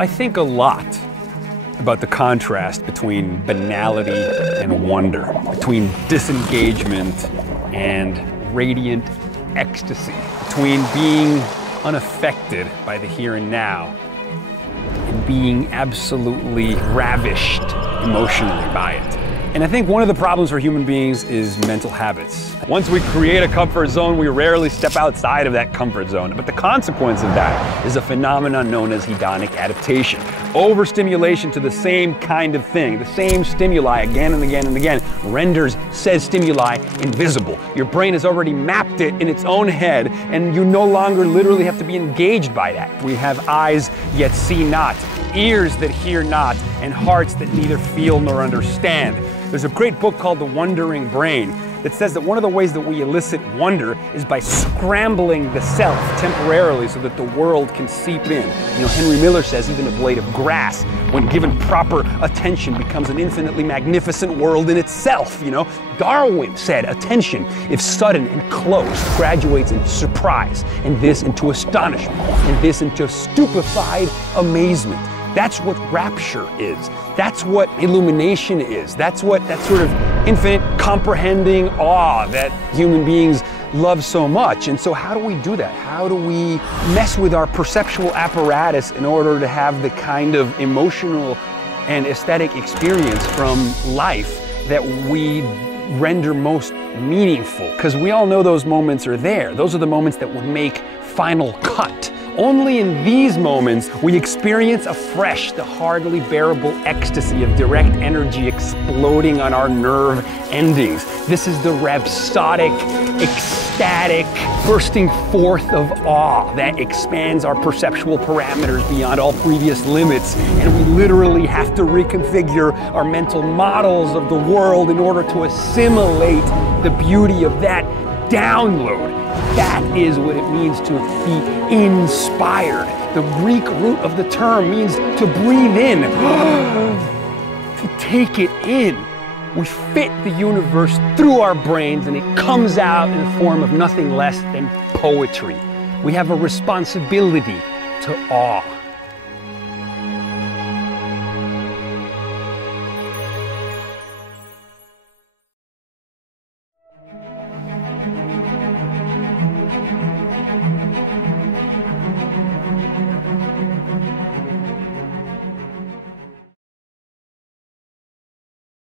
I think a lot about the contrast between banality and wonder, between disengagement and radiant ecstasy, between being unaffected by the here and now and being absolutely ravished emotionally by it. And I think one of the problems for human beings is mental habits. Once we create a comfort zone, we rarely step outside of that comfort zone. But the consequence of that is a phenomenon known as hedonic adaptation. Overstimulation to the same kind of thing, the same stimuli again and again and again, renders said stimuli invisible. Your brain has already mapped it in its own head, and you no longer literally have to be engaged by that. We have eyes yet see not, ears that hear not, and hearts that neither feel nor understand. There's a great book called The Wondering Brain that says that one of the ways that we elicit wonder is by scrambling the self temporarily so that the world can seep in. You know, Henry Miller says even a blade of grass, when given proper attention, becomes an infinitely magnificent world in itself, you know. Darwin said attention, if sudden and close, graduates into surprise, and this into astonishment, and this into stupefied amazement. That's what rapture is. That's what illumination is. That's what that sort of infinite comprehending awe that human beings love so much. And so how do we do that? How do we mess with our perceptual apparatus in order to have the kind of emotional and aesthetic experience from life that we render most meaningful? Because we all know those moments are there. Those are the moments that would make final cut. Only in these moments we experience afresh the hardly bearable ecstasy of direct energy exploding on our nerve endings. This is the rhapsodic, ecstatic bursting forth of awe that expands our perceptual parameters beyond all previous limits, and we literally have to reconfigure our mental models of the world in order to assimilate the beauty of that download. That is what it means to be inspired. The Greek root of the term means to breathe in, to take it in. We fit the universe through our brains and it comes out in the form of nothing less than poetry. We have a responsibility to awe.